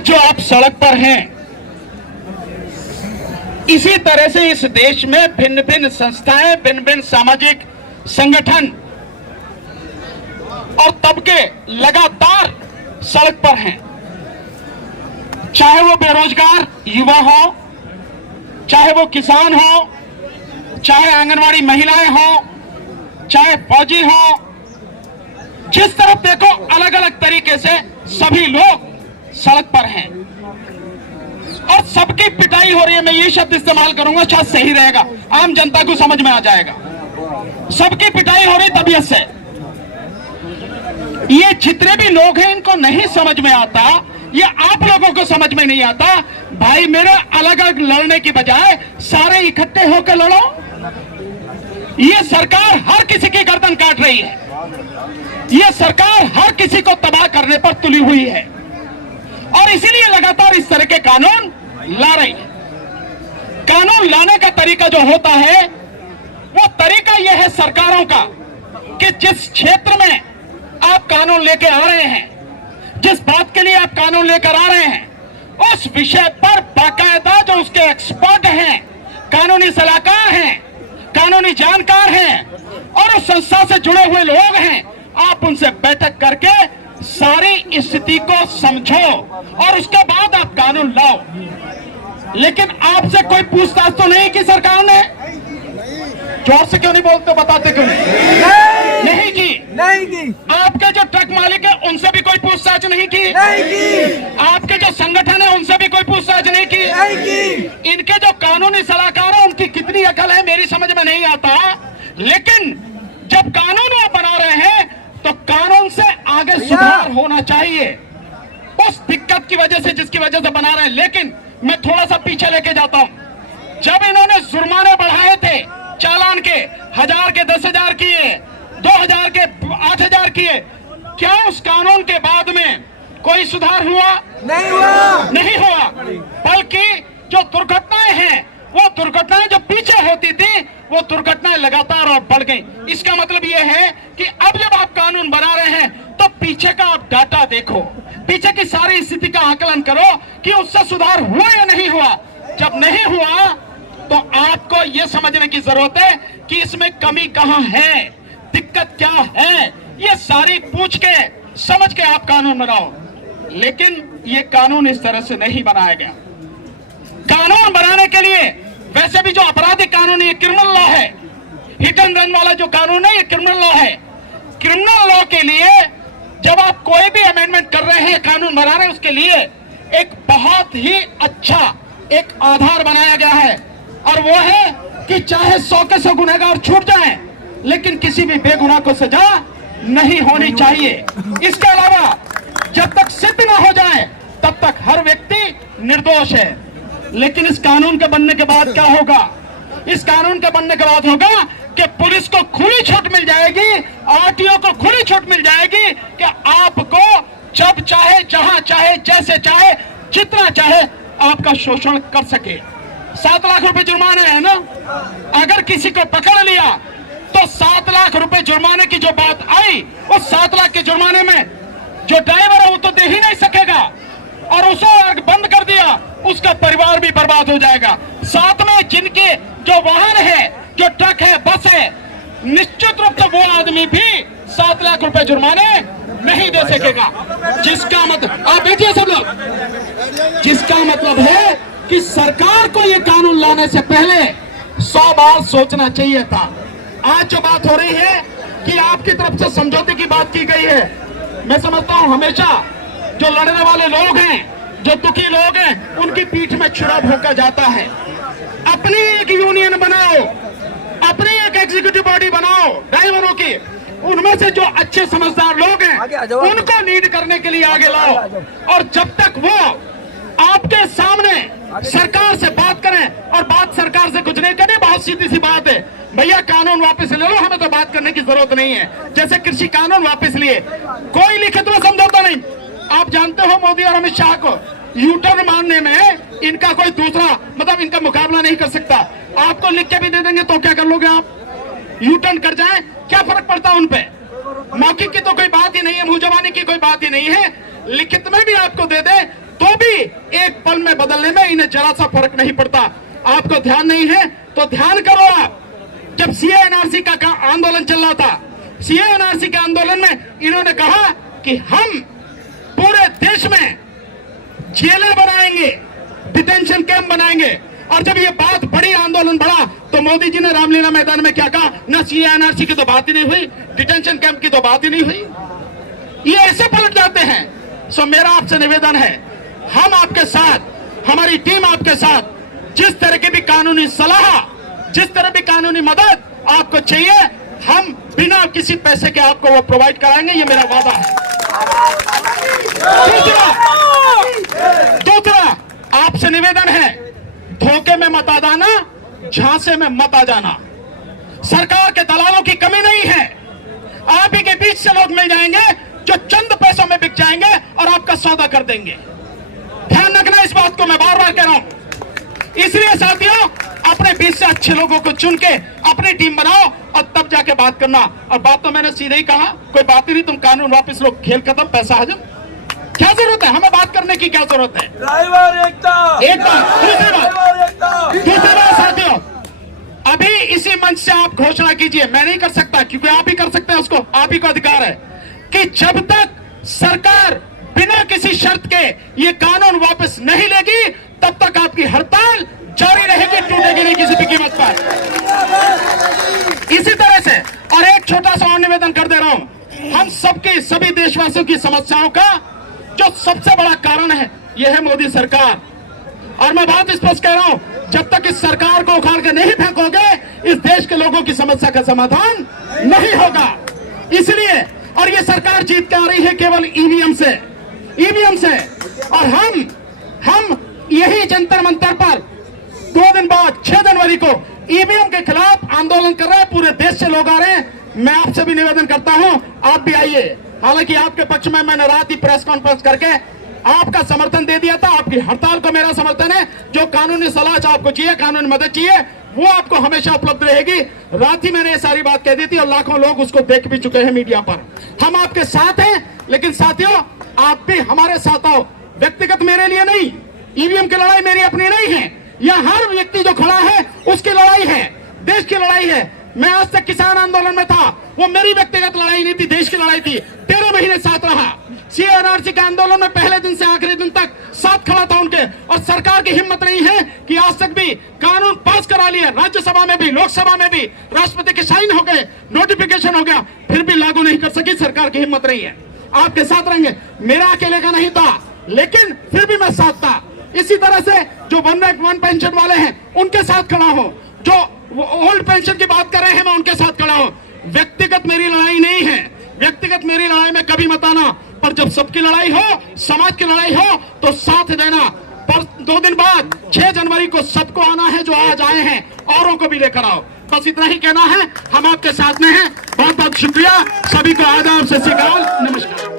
आज जो आप सड़क पर हैं, इसी तरह से इस देश में भिन्न भिन्न संस्थाएं, भिन्न भिन्न सामाजिक संगठन और तबके लगातार सड़क पर हैं। चाहे वो बेरोजगार युवा हो, चाहे वो किसान हो, चाहे आंगनवाड़ी महिलाएं हो, चाहे फौजी हो, जिस तरफ देखो अलग अलग तरीके से सभी लोग सड़क पर हैं और सबकी पिटाई हो रही है। मैं ये शब्द इस्तेमाल करूंगा, शायद सही रहेगा, आम जनता को समझ में आ जाएगा। सबकी पिटाई हो रही तबीयत से। ये जितने भी लोग हैं इनको नहीं समझ में आता, ये आप लोगों को समझ में नहीं आता। भाई मेरे अलग अलग लड़ने की बजाय सारे इकट्ठे होकर लड़ो। ये सरकार हर किसी की गर्दन काट रही है, ये सरकार हर किसी को तबाह करने पर तुली हुई है और इसीलिए लगातार इस तरह के कानून ला रही है। कानून लाने का तरीका जो होता है वो तरीका यह है सरकारों का कि जिस क्षेत्र में आप कानून लेके आ रहे हैं, जिस बात के लिए आप कानून लेकर आ रहे हैं, उस विषय पर बाकायदा जो उसके एक्सपर्ट हैं, कानूनी सलाहकार हैं, कानूनी जानकार हैं और उस संस्था से जुड़े हुए लोग हैं, आप उनसे बैठक करके सारी स्थिति को समझो और उसके बाद आप कानून लाओ। लेकिन आपसे कोई पूछताछ तो नहीं की सरकार ने? जोर से क्यों नहीं बोलते, बताते क्यों नहीं की? आपके जो ट्रक मालिक है उनसे भी कोई पूछताछ नहीं की? आपके जो संगठन है उनसे भी कोई पूछताछ नहीं की? इनके जो कानूनी सलाहकार है उनकी कितनी अकल है मेरी समझ में नहीं आता। लेकिन जब कानून वो बना रहे हैं तो कानून से आगे सुधार होना चाहिए उस दिक्कत की वजह से जिसकी वजह से बना रहे हैं। लेकिन मैं थोड़ा सा पीछे लेके जाता हूं। जब इन्होंने जुर्माने बढ़ाए थे चालान के, 1000 के 10,000 किए, 2000 के 8000 किए, क्या उस कानून के बाद में कोई सुधार हुआ? नहीं हुआ। बल्कि जो दुर्घटनाएं हैं, वो दुर्घटनाएं जो पीछे होती थी वो दुर्घटनाएं लगातार और बढ़ गई। इसका मतलब यह है कि अब जब आप कानून बना रहे हैं तो पीछे का आप डाटा देखो, पीछे की सारी स्थिति का आकलन करो कि उससे सुधार हुआ या नहीं हुआ। जब नहीं हुआ तो आपको यह समझने की जरूरत है कि इसमें कमी कहां है, दिक्कत क्या है, ये सारी पूछ के समझ के आप कानून बनाओ। लेकिन ये कानून इस तरह से नहीं बनाया गया। कानून बनाने के लिए वैसे भी जो आपराधिक कानून है, ये क्रिमिनल लॉ है। हिट एंड रन वाला जो कानून है ये क्रिमिनल लॉ है। क्रिमिनल लॉ के लिए जब आप कोई भी अमेंडमेंट कर रहे हैं, कानून बना रहे हैं, उसके लिए एक बहुत ही अच्छा एक आधार बनाया गया है और वो है कि चाहे 100 के 100 गुनहगार छूट जाएं, लेकिन किसी भी बेगुनाह को सजा नहीं होनी चाहिए। इसके अलावा जब तक सिद्ध ना हो जाए तब तक हर व्यक्ति निर्दोष है। लेकिन इस कानून के बनने के बाद क्या होगा? इस कानून के बनने के बाद होगा कि पुलिस को खुली छूट मिल जाएगी, आरटीओ को खुली छूट मिल जाएगी कि आपको जब चाहे, जहां चाहे, जैसे चाहे, जितना चाहे आपका शोषण कर सके। 7 लाख रुपए जुर्माना है ना? अगर किसी को पकड़ लिया तो 7 लाख रुपए जुर्माने की जो बात आई, उस 7 लाख के जुर्माने में जो ड्राइवर है वो तो दे ही नहीं सकेगा और उसे अगर बंद कर दिया उसका परिवार भी बर्बाद हो जाएगा। साथ में जिनके जो वाहन है, जो ट्रक है, बस है, निश्चित रूप से वो आदमी भी 7 लाख रुपए जुर्माने नहीं दे सकेगा। जिसका मतलब, आप देखिए सब लोग, जिसका मतलब है कि सरकार को ये कानून लाने से पहले 100 बार सोचना चाहिए था। आज जो बात हो रही है कि आपकी तरफ से समझौते की बात की गई है, मैं समझता हूं हमेशा जो लड़ने वाले लोग हैं, जो दुखी लोग हैं, उनकी पीठ में छुरा भोंका जाता है। अपनी एक यूनियन बनाओ, अपनी एक एग्जीक्यूटिव बॉडी बनाओ ड्राइवरों की, उनमें से जो अच्छे समझदार लोग हैं उनको लीड करने के लिए आगे लाओ। और जब तक वो आपके सामने सरकार से बात करें, और बात सरकार से कुछ नहीं करें, बहुत सीधी सी बात है, भैया कानून वापस ले लो, हमें तो बात करने की जरूरत नहीं है। जैसे कृषि कानून वापस लिए, कोई लिखित में समझौता नहीं। आप जानते हो मोदी और अमित शाह को यूटर्न मारने में इनका कोई दूसरा, मतलब इनका मुकाबला नहीं कर सकता। आपको लिख के भी दे देंगे तो क्या कर लोगे आप? यूटर्न कर जाए, क्या फर्क पड़ता है उन पे? मौखिक की तो कोई बात ही नहीं है, मुंह जबानी की कोई बात ही नहीं है। लिखित में भी आपको दे दे तो भी निकालने में इन्हें जरा सा फर्क नहीं पड़ता। आपको ध्यान नहीं है तो ध्यान करो। आप जब सीए एनआरसी का आंदोलन चल रहा था, सीए एनआरसी के आंदोलन में इन्होंने कहा कि हम पूरे देश में जेलें बनाएंगे, डिटेंशन कैंप बनाएंगे। और जब ये बात बड़ी, आंदोलन बढ़ा, तो मोदी जी ने रामलीला मैदान में क्या कहा? ना सीए एनआरसी की तो बात ही नहीं हुई, डिटेंशन कैंप की तो बात ही नहीं हुई। ये ऐसे पलट जाते हैं। सो मेरा आपसे निवेदन है, हम आपके साथ, हमारी टीम आपके साथ, जिस तरह की भी कानूनी सलाह, जिस तरह भी कानूनी मदद आपको चाहिए, हम बिना किसी पैसे के आपको वो प्रोवाइड कराएंगे, ये मेरा वादा है। दूसरा आपसे निवेदन है, धोखे में मत आ जाना, झांसे में मत आ जाना। सरकार के दलालों की कमी नहीं है। आप ही के बीच से लोग मिल जाएंगे जो चंद पैसों में बिक जाएंगे और आपका सौदा कर देंगे। ध्यान रखना इस बात को, मैं बार बार कह रहा हूं। इसलिए साथियों, अपने बीच से अच्छे लोगों को चुन के अपनी टीम बनाओ और तब जाके बात करना। और बात तो मैंने सीधे ही कहा, कोई बात ही नहीं, तुम कानून वापस लो, खेल खत्म, पैसा हजम। क्या जरूरत है हमें बात करने की? क्या जरूरत है? ड्राइवर एकता। दूसरी बात साथियों, अभी इसी मंच से आप घोषणा कीजिए, मैं नहीं कर सकता क्योंकि आप ही कर सकते हैं, उसको आप ही को अधिकार है, कि जब तक सरकार बिना किसी शर्त के ये कानून वापस नहीं लेगी, तब तक आपकी हड़ताल जारी रहेगी, टूटेगी नहीं किसी भी कीमत पर। इसी तरह से और एक छोटा सा और निवेदन कर दे रहा हूं, हम सबकी, सभी देशवासियों की समस्याओं का जो सबसे बड़ा कारण है, यह है मोदी सरकार। और मैं बात स्पष्ट कह रहा हूं, जब तक इस सरकार को उखाड़ के नहीं फेंकोगे, इस देश के लोगों की समस्या का समाधान नहीं होगा। इसलिए, और ये सरकार जीत के आ रही है केवल ईवीएम से। और हम यही जंतर मंतर पर 2 दिन बाद 6 जनवरी को ईवीएम के खिलाफ आंदोलन कर रहे हैं। पूरे देश से लोग आ रहे हैं। मैं आपसे भी निवेदन करता हूं, आप भी आइए। हालांकि आपके पक्ष में मैंने रात ही प्रेस कॉन्फ्रेंस करके आपका समर्थन दे दिया था। आपकी हड़ताल को मेरा समर्थन है। जो कानूनी सलाह आपको चाहिए, कानूनी मदद चाहिए, वो आपको हमेशा उपलब्ध रहेगी। रात ही मैंने ये सारी बात कह दी थी और लाखों लोग उसको देख भी चुके हैं मीडिया पर। हम आपके साथ हैं, लेकिन साथियों आप भी हमारे साथ आओ। व्यक्तिगत मेरे लिए नहीं, ईवीएम की लड़ाई मेरी अपनी नहीं है, यह हर व्यक्ति जो खड़ा है उसकी लड़ाई है, देश की लड़ाई है। मैं आज तक किसान आंदोलन में था, वो मेरी व्यक्तिगत लड़ाई नहीं थी, देश की लड़ाई थी। 13 महीने साथ रहा। सीए एनआरसी के आंदोलन में पहले दिन से आखिरी दिन तक साथ खड़ा था उनके। और सरकार की हिम्मत नहीं है कि आज तक भी कानून पास करा लिया, राज्यसभा में भी, लोकसभा में भी, राष्ट्रपति के साइन हो गए, नोटिफिकेशन हो गया, फिर भी लागू नहीं कर सकी। सरकार की हिम्मत नहीं है। आपके साथ रहेंगे, मेरा अकेले का नहीं था, लेकिन फिर भी मैं साथ था। इसी तरह से जो वन पेंशन वाले हैं उनके साथ खड़ा हूं, जो ओल्ड पेंशन की बात कर रहे हैं मैं उनके साथ खड़ा हूं। व्यक्तिगत मेरी लड़ाई नहीं है, व्यक्तिगत मेरी लड़ाई में कभी मत आना, पर जब सबकी लड़ाई हो, समाज की लड़ाई हो, तो साथ देना। पर 2 दिन बाद 6 जनवरी को सबको आना है, जो आज आए हैं औरों को भी लेकर आओ। बस इतना ही कहना है, हम आपके साथ में हैं। बहुत बहुत शुक्रिया, सभी को आदाब, सत श्री अकाल, नमस्कार।